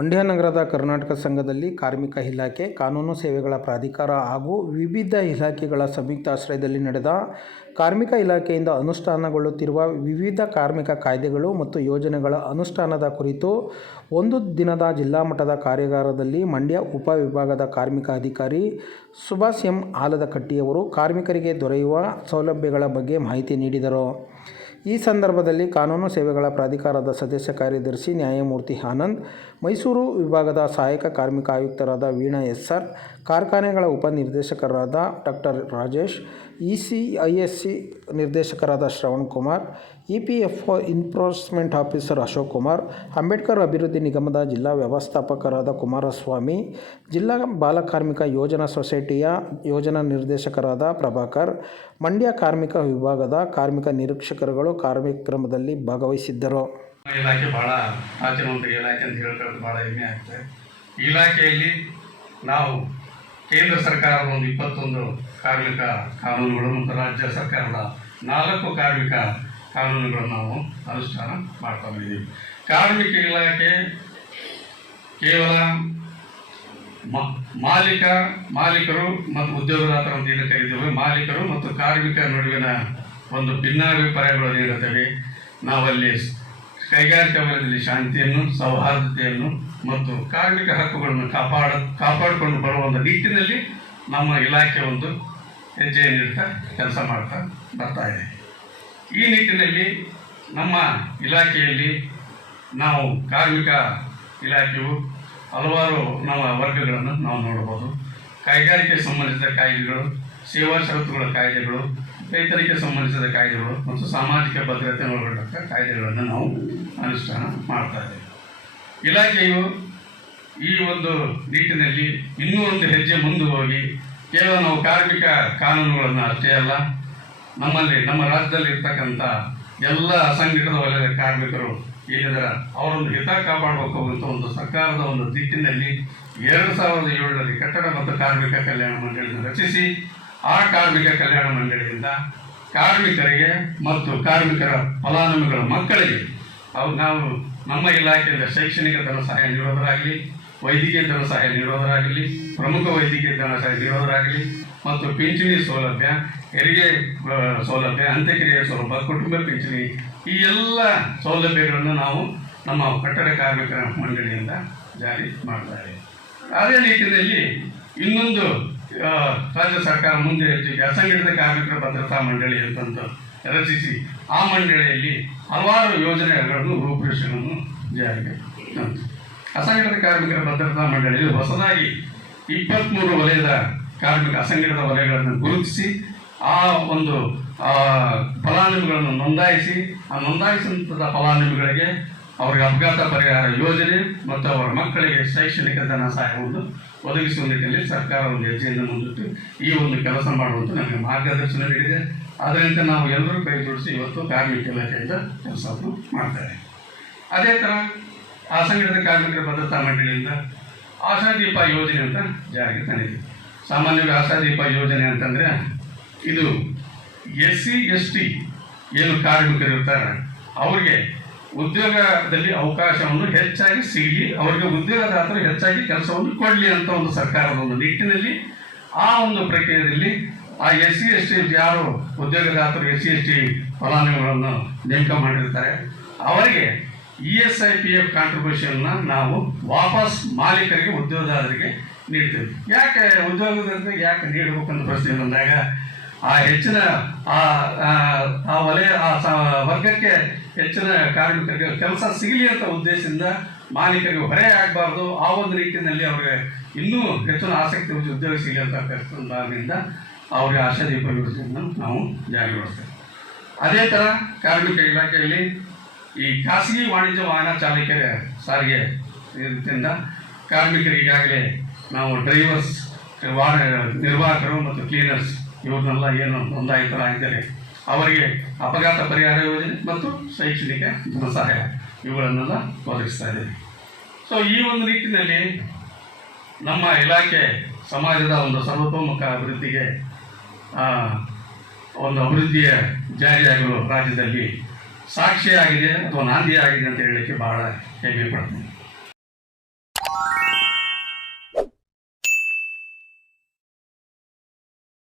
ಮಂಡ್ಯ ನಗರದ ಕರ್ನಾಟಕ ಸಂಘದಲ್ಲಿ ಕಾರ್ಮಿಕ ಇಲಾಖೆ, ಕಾನೂನು ಸೇವೆಗಳ ಪ್ರಾಧಿಕಾರ ಹಾಗೂ ವಿವಿಧ ಇಲಾಖೆಗಳ ಸಂಯುಕ್ತ ಆಶ್ರಯದಲ್ಲಿ ನಡೆದ ಕಾರ್ಮಿಕ ಇಲಾಖೆಯಿಂದ ಅನುಷ್ಠಾನಗೊಳ್ಳುತ್ತಿರುವ ವಿವಿಧ ಕಾರ್ಮಿಕ ಕಾಯ್ದೆಗಳು ಮತ್ತು ಯೋಜನೆಗಳ ಅನುಷ್ಠಾನದ ಕುರಿತು ಒಂದು ದಿನದ ಜಿಲ್ಲಾ ಮಟ್ಟದ ಕಾರ್ಯಾಗಾರದಲ್ಲಿ ಮಂಡ್ಯ ಉಪವಿಭಾಗದ ಕಾರ್ಮಿಕ ಅಧಿಕಾರಿ ಸುಭಾಷ್ ಎಂ ಆಲದಕಟ್ಟಿಯವರು ಕಾರ್ಮಿಕರಿಗೆ ದೊರೆಯುವ ಸೌಲಭ್ಯಗಳ ಬಗ್ಗೆ ಮಾಹಿತಿ ನೀಡಿದರು. ಈ ಸಂದರ್ಭದಲ್ಲಿ ಕಾನೂನು ಸೇವೆಗಳ ಪ್ರಾಧಿಕಾರದ ಸದಸ್ಯ ಕಾರ್ಯದರ್ಶಿ ನ್ಯಾಯಮೂರ್ತಿ ಆನಂದ್, ಮೈಸೂರು ವಿಭಾಗದ ಸಹಾಯಕ ಕಾರ್ಮಿಕ ಆಯುಕ್ತರಾದ ವೀಣಾ ಎಸ್ ಆರ್, ಕಾರ್ಖಾನೆಗಳ ಉಪನಿರ್ದೇಶಕರಾದ doctor Rajesh, E C I S C ನಿರ್ದೇಶಕರಾದ Shravan Kumar E P F O enforcement officer Ashok Kumar, Ambedkar ಅಭಿವೃದ್ಧಿ ನಿಗಮದ ಜಿಲ್ಲಾ ವ್ಯವಸ್ಥಾಪಕರಾದ ಕುಮಾರಸ್ವಾಮಿ, ಜಿಲ್ಲಾ ಬಾಲಕಾರ್ಮಿಕ ಯೋಜನಾ ಸೊಸೈಟಿಯ ಯೋಜನಾ ನಿರ್ದೇಶಕರಾದ ಪ್ರಭಾಕರ್, ಮಂಡ್ಯ ಕಾರ್ಮಿಕ ವಿಭಾಗದ ಕಾರ್ಮಿಕ ನಿರೀಕ್ಷಕರುಗಳು ಕಾರ್ಯಕ್ರಮದಲ್ಲಿ ಭಾಗವಹಿಸಿದ್ದರು. ಇಲಾಖೆ ಭಾಳ ಆಚರಣೆ ಇಲಾಖೆ ಅಂತ ಹೇಳ್ಕೊಳ್ಳೋದು ಭಾಳ ಹೆಮ್ಮೆ ಆಗ್ತದೆ ಇಲಾಖೆಯಲ್ಲಿ ನಾವು ಕೇಂದ್ರ ಸರ್ಕಾರದ ಒಂದು ಇಪ್ಪತ್ತೊಂದು ಕಾರ್ಮಿಕ ಕಾನೂನುಗಳು ಮತ್ತು ರಾಜ್ಯ ಸರ್ಕಾರದ ನಾಲ್ಕು ಕಾರ್ಮಿಕ ಕಾನೂನುಗಳನ್ನು ನಾವು ಅನುಷ್ಠಾನ ಮಾಡ್ತಾ ಬಂದಿದ್ದೀವಿ ಕಾರ್ಮಿಕ ಇಲಾಖೆ ಕೇವಲ ಮಾಲೀಕ, ಮಾಲೀಕರು ಮತ್ತು ಉದ್ಯೋಗದಾತರ ಏನು ಮಾಲೀಕರು ಮತ್ತು ಕಾರ್ಮಿಕರ ನಡುವಿನ ಒಂದು ಭಿನ್ನಾಭಿಪ್ರಾಯಗಳು ಏನಿರುತ್ತವೆ ನಾವಲ್ಲಿ ಕೈಗಾರಿಕಾ ವಲಯದಲ್ಲಿ ಶಾಂತಿಯನ್ನು, ಸೌಹಾರ್ದತೆಯನ್ನು ಮತ್ತು ಕಾರ್ಮಿಕ ಹಕ್ಕುಗಳನ್ನು ಕಾಪಾಡ, ಕಾಪಾಡಿಕೊಂಡು ಬರುವ ಒಂದು ನಿಟ್ಟಿನಲ್ಲಿ ನಮ್ಮ ಇಲಾಖೆ ಒಂದು ಹೆಜ್ಜೆಯನ್ನಿಡ್ತಾ ಕೆಲಸ ಮಾಡ್ತಾ, ಬರ್ತಾ ಇದೆ. ಈ ನಿಟ್ಟಿನಲ್ಲಿ ನಮ್ಮ ಇಲಾಖೆಯಲ್ಲಿ ನಾವು ಕಾರ್ಮಿಕ ಇಲಾಖೆಯು ಹಲವಾರು ನಮ್ಮ ವರ್ಗಗಳನ್ನು ನಾವು ನೋಡಬಹುದು. ಕೈಗಾರಿಕೆ ಸಂಬಂಧಿಸಿದ ಕಾಯ್ದೆಗಳು, ಸೇವಾ ಷರತ್ತುಗಳ ಕಾಯ್ದೆಗಳು, ರೈತರಿಗೆ ಸಂಬಂಧಿಸಿದ ಕಾಯ್ದೆಗಳು ಮತ್ತು ಸಾಮಾಜಿಕ ಭದ್ರತೆ ಒಳಗೊಂಡಂಥ ಕಾಯ್ದೆಗಳನ್ನು ನಾವು ಅನುಷ್ಠಾನ ಮಾಡ್ತಾ ಇದ್ದೇವೆ. ಇಲಾಖೆಯು ಈ ಒಂದು ನಿಟ್ಟಿನಲ್ಲಿ ಇನ್ನೂ ಒಂದು ಹೆಜ್ಜೆ ಮುಂದೆ ಹೋಗಿ ಕೇವಲ ನಾವು ಕಾರ್ಮಿಕ ಕಾನೂನುಗಳನ್ನು ಅಷ್ಟೇ ಅಲ್ಲ ನಮ್ಮಲ್ಲಿ, ನಮ್ಮ ರಾಜ್ಯದಲ್ಲಿ ಇರ್ತಕ್ಕಂಥ ಎಲ್ಲ ಅಸಂಘಟಿತ ವಲಯದ ಕಾರ್ಮಿಕರು ಏನಿದಾರ ಅವರೊಂದು ಹಿತ ಕಾಪಾಡಬೇಕು ಅಂತ ಒಂದು ಸರ್ಕಾರದ ಒಂದು ದಿಕ್ಕಿನಲ್ಲಿ ಎರಡು ಸಾವಿರದ ಏಳರಲ್ಲಿ ಕಟ್ಟಡ ಮತ್ತು ಕಾರ್ಮಿಕ ಕಲ್ಯಾಣ ಮಂಡಳಿಯನ್ನು ರಚಿಸಿ, ಆ ಕಾರ್ಮಿಕ ಕಲ್ಯಾಣ ಮಂಡಳಿಯಿಂದ ಕಾರ್ಮಿಕರಿಗೆ ಮತ್ತು ಕಾರ್ಮಿಕರ ಫಲಾನುಭವಿಗಳ ಮಕ್ಕಳಿಗೆ ಅವ್ರು ನಾವು ನಮ್ಮ ಇಲಾಖೆಯಿಂದ ಶೈಕ್ಷಣಿಕ ಧನ ಸಹಾಯ ನೀಡೋದರಾಗಲಿ ವೈದ್ಯಕೀಯ ಧನ ಸಹಾಯ ನೀಡೋದರಾಗಲಿ ಪ್ರಮುಖ ವೈದ್ಯಕೀಯ ಧನ ಸಹಾಯ ನೀಡೋದರಾಗಲಿ ಮತ್ತು ಪಿಂಚಣಿ ಸೌಲಭ್ಯ, ಹೆರಿಗೆ ಸೌಲಭ್ಯ, ಅಂತ್ಯಕ್ರಿಯೆ ಸೌಲಭ್ಯ, ಕುಟುಂಬ ಪಿಂಚಣಿ ಈ ಎಲ್ಲ ಸೌಲಭ್ಯಗಳನ್ನು ನಾವು ನಮ್ಮ ಕಟ್ಟಡ ಕಾರ್ಮಿಕರ ಮಂಡಳಿಯಿಂದ ಜಾರಿ ಮಾಡಿದ್ದಾರೆ ಅದೇ ರೀತಿಯಲ್ಲಿ ಇನ್ನೊಂದು ರಾಜ್ಯ ಸರ್ಕಾರ ಮುಂದೆ ಅಸಂಘಟಿತ ಕಾರ್ಮಿಕರ ಭದ್ರತಾ ಮಂಡಳಿ ಅಂತಂದು ರಚಿಸಿ ಆ ಮಂಡಳಿಯಲ್ಲಿ ಹಲವಾರು ಯೋಜನೆಗಳನ್ನು ರೂಪುರೇಷೆಗಳನ್ನು ಜಾರಿಗೆ ತಂತು. ಅಸಂಘಟಿತ ಕಾರ್ಮಿಕರ ಭದ್ರತಾ ಮಂಡಳಿಯಲ್ಲಿ ಹೊಸದಾಗಿ ಇಪ್ಪತ್ತ್ಮೂರು ವಲಯದ ಕಾರ್ಮಿಕ ಅಸಂಘಟಿತ ವಲಯಗಳನ್ನು ಗುರುತಿಸಿ, ಆ ಒಂದು ಫಲಾನುಭವಿಗಳನ್ನು ನೋಂದಾಯಿಸಿ, ಆ ನೋಂದಾಯಿಸಿದಂಥ ಫಲಾನುಭವಿಗಳಿಗೆ ಅವರಿಗೆ ಅಪಘಾತ ಪರಿಹಾರ ಯೋಜನೆ ಮತ್ತು ಅವರ ಮಕ್ಕಳಿಗೆ ಶೈಕ್ಷಣಿಕ ಧನ ಒದಗಿಸುವ ನಿಟ್ಟಿನಲ್ಲಿ ಸರ್ಕಾರ ಒಂದು ಹೆಜ್ಜೆಯಿಂದ ಮುಂದಿಟ್ಟು ಈ ಒಂದು ಕೆಲಸ ಮಾಡುವಂತ ನಮಗೆ ಮಾರ್ಗದರ್ಶನ ನೀಡಿದೆ. ಅದರಿಂದ ನಾವು ಎಲ್ಲರೂ ಕೈ ಜೋಡಿಸಿ ಇವತ್ತು ಕಾರ್ಮಿಕ ಇಲಾಖೆಯಿಂದ ಕೆಲಸವನ್ನು ಮಾಡ್ತಾರೆ ಅದೇ ಥರ ಅಸಂಘಟಿತ ಕಾರ್ಮಿಕರ ಭದ್ರತಾ ಮಂಡಳಿಯಿಂದ ಆಶಾದೀಪ ಯೋಜನೆ ಅಂತ ಜಾರಿಗೆ ತಂದಿದೆ ಸಾಮಾನ್ಯವಾಗಿ ಆಶಾದೀಪ ಯೋಜನೆ ಅಂತಂದರೆ ಇದು ಎಸ್ ಸಿ, ಎಸ್ ಟಿ ಏನು ಕಾರ್ಮಿಕರು ಇರ್ತಾರೆ, ಅವ್ರಿಗೆ ಉದ್ಯೋಗದಲ್ಲಿ ಅವಕಾಶವನ್ನು ಹೆಚ್ಚಾಗಿ ಸಿಗಲಿ ಅವರಿಗೆ ಉದ್ಯೋಗದಾತರು ಹೆಚ್ಚಾಗಿ ಕೆಲಸವನ್ನು ಕೊಡಲಿ ಅಂತ ಒಂದು ಸರ್ಕಾರದ ಒಂದು ನಿಟ್ಟಿನಲ್ಲಿ ಆ ಒಂದು ಪ್ರಕ್ರಿಯೆಯಲ್ಲಿ ಆ ಎಸ್ ಸಿ, ಎಸ್ ಟಿ ಯಾರು ಉದ್ಯೋಗದಾತರು ಎಸ್ ಸಿ, ಎಸ್ ಟಿ ಫಲಾನುಭವಿಗಳನ್ನು ನೇಮಕ ಮಾಡಿರ್ತಾರೆ, ಅವರಿಗೆ E S I P F ಕಾಂಟ್ರಿಬ್ಯೂಷನ್ನ ನಾವು ವಾಪಸ್ ಮಾಲೀಕರಿಗೆ, ಉದ್ಯೋಗದಾರರಿಗೆ ನೀಡ್ತೀವಿ. ಯಾಕೆ ಉದ್ಯೋಗದಾರರಿಗೆ ಯಾಕೆ ನೀಡಬೇಕಂತ ಪ್ರಶ್ನೆ ಬಂದಾಗ, ಆ ಹೆಚ್ಚಿನ, ಆ, ಆ- ವಲಯ, ಆ ವರ್ಗಕ್ಕೆ ಹೆಚ್ಚಿನ ಕಾರ್ಮಿಕರಿಗೆ ಕೆಲಸ ಸಿಗಲಿ ಅಂತ ಉದ್ದೇಶದಿಂದ ಮಾಲೀಕರಿಗೆ ಹೊರೆ ಆಗಬಾರ್ದು. ಆ ಒಂದು ರೀತಿಯಲ್ಲಿ ಅವರಿಗೆ ಇನ್ನೂ ಹೆಚ್ಚಿನ ಆಸಕ್ತಿ ಹೊಂದಿ ಉದ್ಯೋಗ ಸಿಗಲಿ ಅಂತ ಭಾಗದಿಂದ ಅವರಿಗೆ ಆಶಾದೀಪ ಯೋಜನೆಯನ್ನು ನಾವು ಜಾರಿಗೊಳಿಸ್ತೇವೆ. ಅದೇ ಥರ ಕಾರ್ಮಿಕ ಇಲಾಖೆಯಲ್ಲಿ ಈ ಖಾಸಗಿ ವಾಣಿಜ್ಯ ವಾಹನ ಚಾಲಕರ ಸಾರಿಗೆ ಇದರಿಂದ ಕಾರ್ಮಿಕರು ಈಗಾಗಲೇ ನಾವು ಡ್ರೈವರ್ಸ್, ವಾಹನ ನಿರ್ವಾಹಕರು ಮತ್ತು ಕ್ಲೀನರ್ಸ್ ಇವ್ರನ್ನೆಲ್ಲ ಏನು ನೋಂದಾಯಿತರಾಗಿದ್ದಾರೆ, ಅವರಿಗೆ ಅಪಘಾತ ಪರಿಹಾರ ಯೋಜನೆ ಮತ್ತು ಶೈಕ್ಷಣಿಕ ಸಹಾಯ ಇವುಗಳನ್ನೆಲ್ಲ ಒದಗಿಸ್ತಾ ಇದ್ದೇವೆ. ಸೊ ಈ ಒಂದು ನಿಟ್ಟಿನಲ್ಲಿ ನಮ್ಮ ಇಲಾಖೆ ಸಮಾಜದ ಒಂದು ಸರ್ವತೋಮುಖ ಅಭಿವೃದ್ಧಿಗೆ ಒಂದು ಅಭಿವೃದ್ಧಿಯ ಜಾರಿಯಾಗಲು ರಾಜ್ಯದಲ್ಲಿ ಸಾಕ್ಷಿಯಾಗಿದೆ ಅಥವಾ ನಾಂದಿಯಾಗಿದೆ ಅಂತ ಹೇಳಲಿಕ್ಕೆ ಬಹಳ ಹೆಮ್ಮೆ ಪಡ್ತೀನಿ